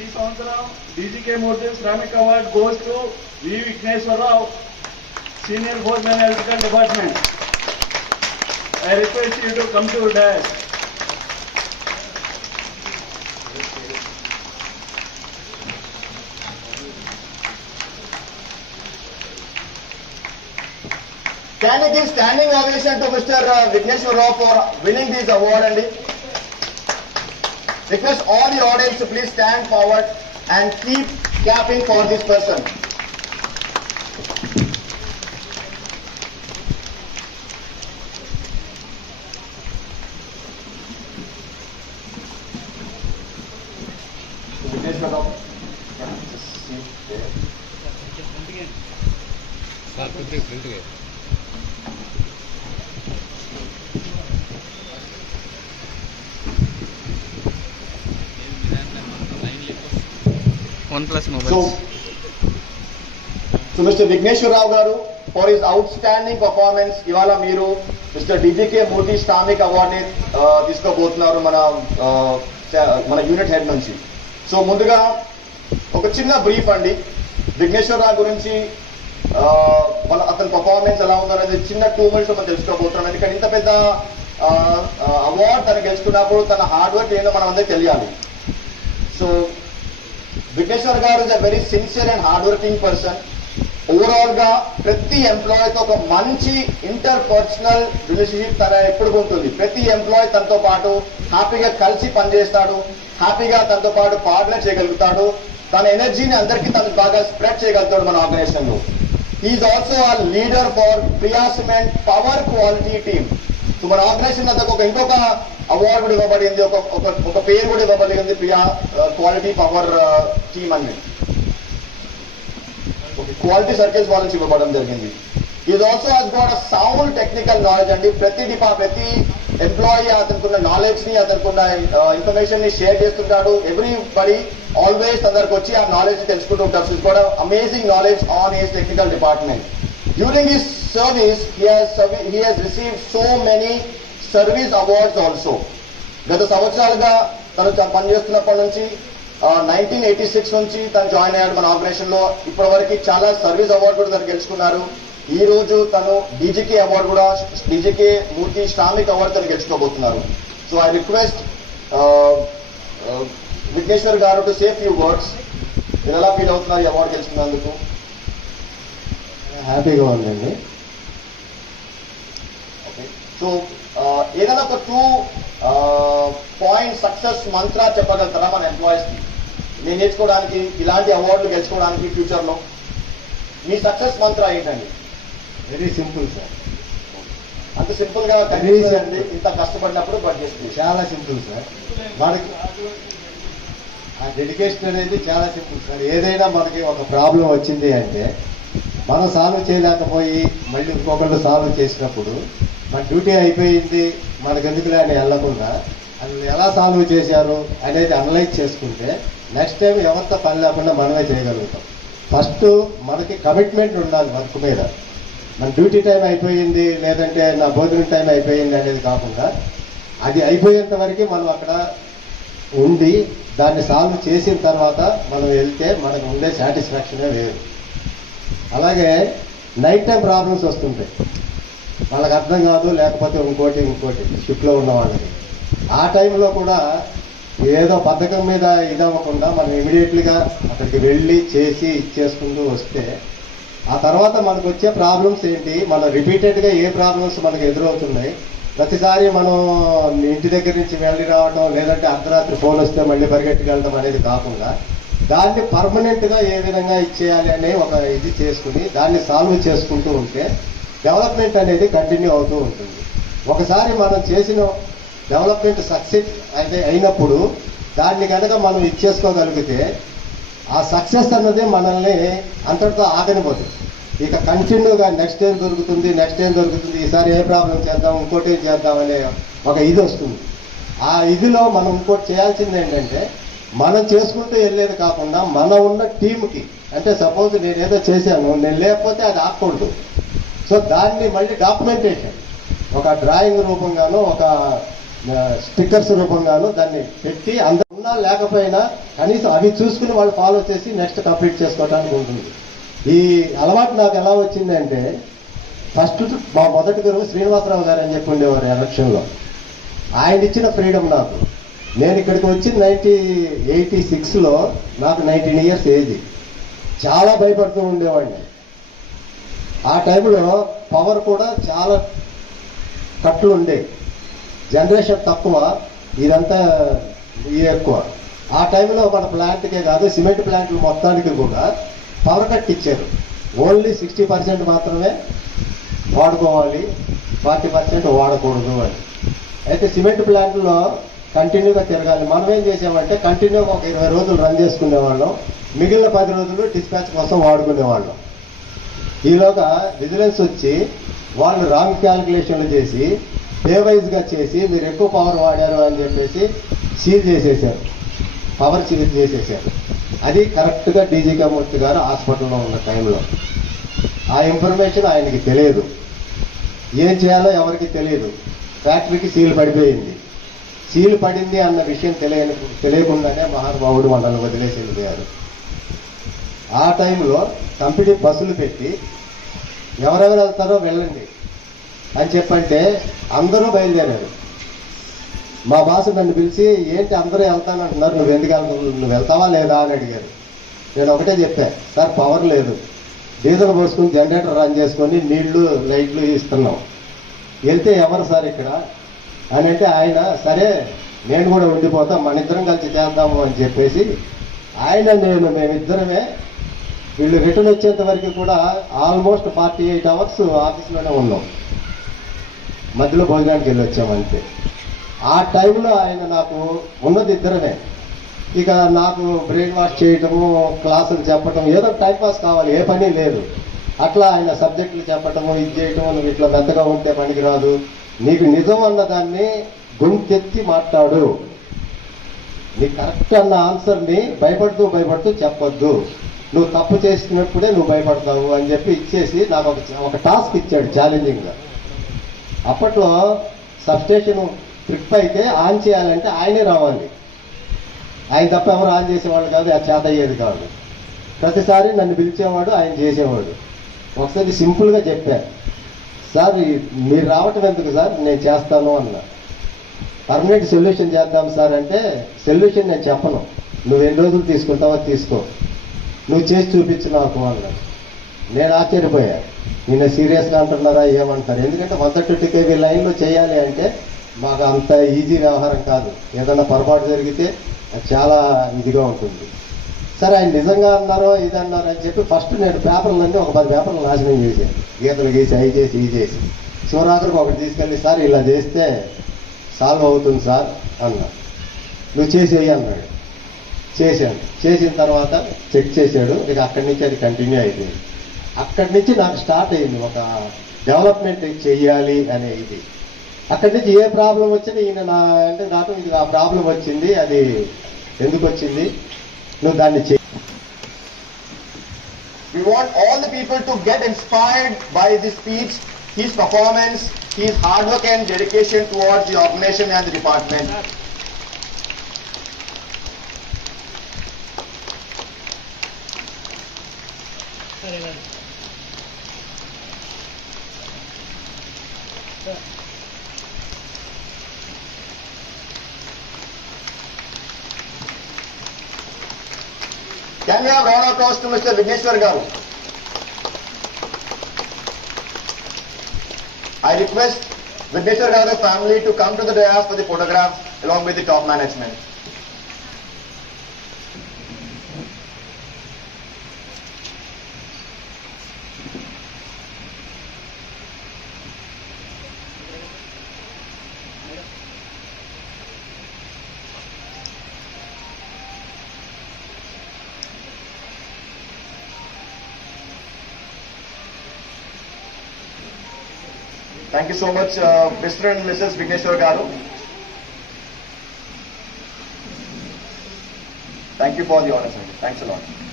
ఈ సంవత్సరం DGK Murthy Shramik award goes to V Vighneswararao, senior foreman electrical department. I request you to come to dais. Can you give standing ovation to Mr. Vigneshwar Rao for winning this award? And request all the audience to please stand forward and keep clapping for this person. Vigneshwar Rao, can you just sit there? OnePlus mobiles. So Mr. Vigneshwar Rao garu, for his outstanding performance, ivala meeru Mr. DGK Murthy Stamik Award ni తీసుకోబోతున్నారు మన unit head నుంచి. So ముందుగా ఒక చిన్న brief అండి విఘ్నేశ్వర్ రావు గురించి, అతని performance ఎలా ఉందో అనేది చిన్న 2 minutes మనం తెలుసుకోబోతున్నాం. ఎందుకంటే ఇంత పెద్ద అవార్డ్ తను గెలుచుకున్నప్పుడు తన హార్డ్ వర్క్ ఏందో మనం అందరికి తెలియాలి. సో విఘ్నేశ్వర్ గారు is a very sincere and hard working person. Overall గా ప్రతి ఎంప్లాయీతో ఒక మంచి ఇంటర్ పర్సనల్ రిలేషన్షిప్ తన ఎప్పుడు ఉంటుంది. ప్రతి ఎంప్లాయీ తనతో పాటు హ్యాపీగా కలిసి పనిచేస్తాడు, హ్యాపీగా తనతో పాటు కోఆర్డినేట్ చేయగలుగుతాడు, తన ఎనర్జీని అందరికీ తను బాగా స్ప్రెడ్ చేయగలుగుతాడు మన ఆర్గనైజేషన్ లో. ఈజ్ ఆల్సో ఆ leader for Priya cement power quality team. So మన ఆర్గనైజేషన్ అంతా ఇంకొక అవార్డు కూడా ఇవ్వబడింది, ఒక పేరు కూడా ఇవ్వబడింది, ప్రియా క్వాలిటీ పవర్ టీమ్ అని. క్వాలిటీ సర్కిల్స్ వాళ్ళ నుంచి ఇవ్వబడడం జరిగింది. Is also has got a sound technical knowledge అండి. ప్రతి ఎంప్లాయీ అతనుకున్న నాలెడ్జ్ ని, అతనుకున్న ఇన్ఫర్మేషన్ ని షేర్ చేస్తుంటాడు. ఎవ్రీబడి ఆల్వేస్ అందరికి వచ్చి ఆ నాలెడ్జ్ తెలుసుకుంటూ ఉంటారు. So it's got amazing knowledge on his technical department. During his service he has received so many service awards also. గత సంవత్సరాలుగా తను పనిచేస్తున్నప్పటి నుంచి 1986 నుంచి తను జాయిన్ అయ్యాడు మన ఆర్గనైజేషన్ లో. ఇప్పటి వరకు చాలా సర్వీస్ అవార్డు కూడా తను గెలుచుకున్నారు. ఈ రోజు తను డీజీకే అవార్డు కూడా, డీజీకే మూర్తి శ్రామిక్ అవార్డు తను గెలుచుకోబోతున్నారు. సో ఐ రిక్వెస్ట్ విఘ్నేశ్వర్ గారు టు సే ఫ్యూ వర్డ్స్. మీరు ఎలా ఫీల్ అవుతున్నారు ఈ అవార్డు గెలుచుకున్నందుకు? హ్యాపీగా ఉందండి. ఓకే, సో ఏదైనా ఒక 2 పాయింట్ సక్సెస్ మంత్ర చెప్పగలుగుతారా మన ఎంప్లాయీస్ కి, నేను నేర్చుకోవడానికి, ఇలాంటి అవార్డులు గెలుచుకోవడానికి ఫ్యూచర్ లో మీ సక్సెస్ మంత్ర ఏంటండి? Very simple sir. అంత సింపుల్ గా కనిపిస్తుంది ఇంత కష్టపడినప్పుడు, బట్ చేస్తుంది చాలా సింపుల్ సార్. మనకి ఆ డెడికేషన్ అనేది చాలా సింపుల్ సార్. ఏదైనా మనకి ఒక ప్రాబ్లం వచ్చింది అంటే మనం సాల్వ్ చేయలేకపోయి మళ్ళీ ఇంకొకళ్ళు సాల్వ్ చేసినప్పుడు మన డ్యూటీ అయిపోయింది మనకెందుకులే అని వెళ్ళకుండా అది ఎలా సాల్వ్ చేశారు అనేది అనలైజ్ చేసుకుంటే నెక్స్ట్ టైం ఎవరితో పని లేకుండా మనమే చేయగలుగుతాం. ఫస్ట్ మనకి కమిట్మెంట్ ఉండాలి వర్క్ మీద. మన డ్యూటీ టైం అయిపోయింది లేదంటే నా భోజనం టైం అయిపోయింది అనేది కాకుండా అది అయిపోయేంత వరకు మనం అక్కడ ఉండి దాన్ని సాల్వ్ చేసిన తర్వాత మనం వెళ్తే మనకు ఉండే సాటిస్ఫాక్షనే వేరు. అలాగే నైట్ టైం ప్రాబ్లమ్స్ వస్తుంటాయి, వాళ్ళకి అర్థం కాదు, లేకపోతే ఇంకోటి షిఫ్ట్లో ఉన్న వాళ్ళకి. ఆ టైంలో కూడా ఏదో పథకం మీద ఇదవ్వకుండా మనం ఇమీడియట్లీగా అక్కడికి వెళ్ళి చేసి ఇచ్చేసుకుంటూ వస్తే ఆ తర్వాత మనకు వచ్చే ప్రాబ్లమ్స్ ఏంటి, మనం రిపీటెడ్గా ఏ ప్రాబ్లమ్స్ మనకు ఎదురవుతున్నాయి, ప్రతిసారి మనం ఇంటి దగ్గర నుంచి వెళ్ళి రావడం లేదంటే అర్ధరాత్రి ఫోన్ వస్తే మళ్ళీ పరిగెట్టుకెళ్ళడం అనేది కాకుండా దాన్ని పర్మనెంట్గా ఏ విధంగా ఇచ్చేయాలి అనే ఒక ఇది చేసుకుని దాన్ని సాల్వ్ చేసుకుంటూ ఉంటే డెవలప్మెంట్ అనేది కంటిన్యూ అవుతూ ఉంటుంది. ఒకసారి మనం చేసిన డెవలప్మెంట్ సక్సెస్ అయినప్పుడు దాన్ని కనుక మనం ఇచ్చేసుకోగలిగితే ఆ సక్సెస్ అన్నది మనల్ని అంతటితో ఆగనిపోతుంది. ఇక కంటిన్యూగా నెక్స్ట్ ఏం దొరుకుతుంది, ఈసారి ఏ ప్రాబ్లం చేద్దాం, ఇంకోటి ఏం చేద్దాం అనే ఒక ఇది వస్తుంది. ఆ ఇదిలో మనం ఇంకోటి చేయాల్సింది ఏంటంటే మనం చేసుకుంటూ వెళ్ళేది కాకుండా మనం ఉన్న టీంకి, అంటే సపోజ్ నేను ఏదో చేశాను, నేను లేకపోతే అది ఆగకూడదు. సో దాన్ని మళ్ళీ డాక్యుమెంటేషన్ ఒక డ్రాయింగ్ రూపంగానో ఒక స్టిక్కర్స్ రూపంగాను దాన్ని పెట్టి అందరు ఉన్నా లేకపోయినా కనీసం అవి చూసుకుని వాళ్ళు ఫాలో చేసి నెక్స్ట్ కంప్లీట్ చేసుకోవడానికి ఉంటుంది. ఈ అలవాటు నాకు ఎలా వచ్చిందంటే ఫస్ట్ మా మొదటి గురువు శ్రీనివాసరావు గారు అని చెప్పి ఉండేవారు ఎలక్షన్లో. ఆయన ఇచ్చిన ఫ్రీడమ్ నాకు. నేను ఇక్కడికి వచ్చిన 1986లో నాకు 19 ఇయర్స్ ఏజ్. చాలా భయపడుతూ ఉండేవాడిని. ఆ టైంలో పవర్ కూడా చాలా కట్లు ఉండేవి. జనరేషన్ తక్కువ, ఇదంతా ఎక్కువ. ఆ టైంలో మన ప్లాంట్కే కాదు సిమెంట్ ప్లాంట్లు మొత్తానికి కూడా పవర్ కట్ ఇచ్చారు. ఓన్లీ 60% మాత్రమే వాడుకోవాలి, 40% వాడకూడదు అని. అయితే సిమెంట్ ప్లాంట్లో కంటిన్యూగా తిరగాలి. మనం ఏం చేసామంటే కంటిన్యూగా ఒక 20 రోజులు రన్ చేసుకునేవాళ్ళం, మిగిలిన 10 రోజులు డిస్పాచ్ కోసం వాడుకునేవాళ్ళం. ఈలోగా విజిలెన్స్ వచ్చి వాళ్ళు రాంగ్ క్యాలిక్యులేషన్లు చేసి డేవైజ్గా చేసి మీరు ఎక్కువ పవర్ వాడారు అని చెప్పేసి సీల్ చేసేసారు, పవర్ సీల్ చేసేసారు. అది కరెక్ట్గా డీజీకే మూర్తి గారు హాస్పిటల్లో ఉన్న టైంలో. ఆ ఇన్ఫర్మేషన్ ఆయనకి తెలియదు, ఏం చేయాలో ఎవరికి తెలియదు. ఫ్యాక్టరీకి సీల్ పడిపోయింది. సీల్ పడింది అన్న విషయం తెలియకుండానే మహానుభావుడు మనల్ని వదిలేసి వెళ్ళిపోయారు. ఆ టైంలో కంపెనీ బస్సులు పెట్టి ఎవరెవరు వెళ్తారో వెళ్ళండి అని చెప్పంటే అందరూ బయలుదేరారు. మా బాసు నన్ను పిలిచి ఏంటి అందరూ వెళ్తానంటున్నారు, నువ్వు ఎందుకు వెళ్తావు, నువ్వు వెళ్తావా లేదా అని అడిగారు. నేను ఒకటే చెప్పాను, సార్ పవర్ లేదు, డీజిల్ పోసుకుని జనరేటర్ రన్ చేసుకొని నీళ్లు లైట్లు ఇస్తున్నాం, వెళ్తే ఎవరు సార్ ఇక్కడ అని అంటే ఆయన సరే నేను కూడా ఉండిపోతాం, మన ఇద్దరం కలిసి చేద్దాము అని చెప్పేసి ఆయన మేమిద్దరమే వీళ్ళు రిటర్న్ వచ్చేంత వరకు కూడా ఆల్మోస్ట్ 48 అవర్స్ ఆఫీస్లోనే ఉన్నాం. మధ్యలో భోజనానికి వెళ్ళి వచ్చామంతే. ఆ టైంలో ఆయన నాకు ఉన్నది ఇద్దరమే. ఇక నాకు బ్రెయిన్ వాష్ చేయటము, క్లాసులు చెప్పటం, ఏదో టైంపాస్ కావాలి, ఏ పని లేదు. అట్లా ఆయన సబ్జెక్టులు చెప్పటము, ఇది చేయటము, నువ్వు ఇట్లా మెత్తగా ఉంటే పనికిరాదు, నీకు నిజం అన్నదాన్ని గొంతెత్తి మాట్లాడు, నీకు కరెక్ట్ అన్న ఆన్సర్ని భయపడుతూ చెప్పొద్దు, నువ్వు తప్పు చేసినప్పుడే నువ్వు భయపడతావు అని చెప్పి ఇచ్చేసి నాకు ఒక టాస్క్ ఇచ్చాడు ఛాలెంజింగ్గా. అప్పట్లో సబ్స్టేషన్ ట్రిప్ అయితే ఆన్ చేయాలంటే ఆయనే రావాలి, ఆయన తప్ప ఎవరు ఆన్ చేసేవాళ్ళు కాదు, అది చేత అయ్యేది కాదు. ప్రతిసారి నన్ను పిలిచేవాడు, ఆయన చేసేవాడు. ఒకసారి సింపుల్గా చెప్పాను, సార్ మీరు రావటం ఎందుకు సార్, నేను చేస్తాను అన్న. పర్మనెంట్ సొల్యూషన్ చేద్దాం సార్ అంటే సొల్యూషన్ నేను చెప్పను, నువ్వు ఎన్ని రోజులు తీసుకుంటావో తీసుకో, నువ్వు చేసి చూపించు నాకు అన్నాడు. నేను ఆశ్చర్యపోయాను, నిన్న సీరియస్గా అంటున్నారా ఏమంటారు, ఎందుకంటే 130 kV లైన్లో చేయాలి అంటే మాకు అంత ఈజీ వ్యవహారం కాదు, ఏదన్నా పొరపాటు జరిగితే అది చాలా ఇదిగా ఉంటుంది. సరే ఆయన నిజంగా అన్నారో ఇది అన్నారో అని చెప్పి ఫస్ట్ నేను పేపర్లన్నీ ఒక 10 పేపర్లు నాశనం చేశాను, గీతలు గీసి అవి చేసి ఇది చేసి. శివరాత్రికి ఒకటి తీసుకెళ్ళి సార్ ఇలా చేస్తే సాల్వ్ అవుతుంది సార్ అన్నా, నువ్వు చేసేయి అన్నాడు. చేశాను. చేసిన తర్వాత చెక్ చేశాడు, ఇక అక్కడి నుంచి అది కంటిన్యూ అయిపోయింది. అక్కడి నుంచి నాకు స్టార్ట్ అయింది ఒక డెవలప్మెంట్ చెయ్యాలి అనే ఇది. అక్కడి నుంచి ఏ ప్రాబ్లం వచ్చినా ఈయన అంటే నాకు ఇది ఆ ప్రాబ్లం వచ్చింది, అది ఎందుకు వచ్చింది, నువ్వు దాన్ని చెయ్యి. We want all the people to get inspired by this speech, his performance, his hard work and dedication towards the organization and the department. Can we have round of applause to Mr. Vigneshwar Garu? I request Vigneshwar Garu family to come to the dais for the photograph along with the top management. Thank you so much, Mr. and Mrs. Vigneshwar Garu. Thank you for the honor, sir. Thanks a lot.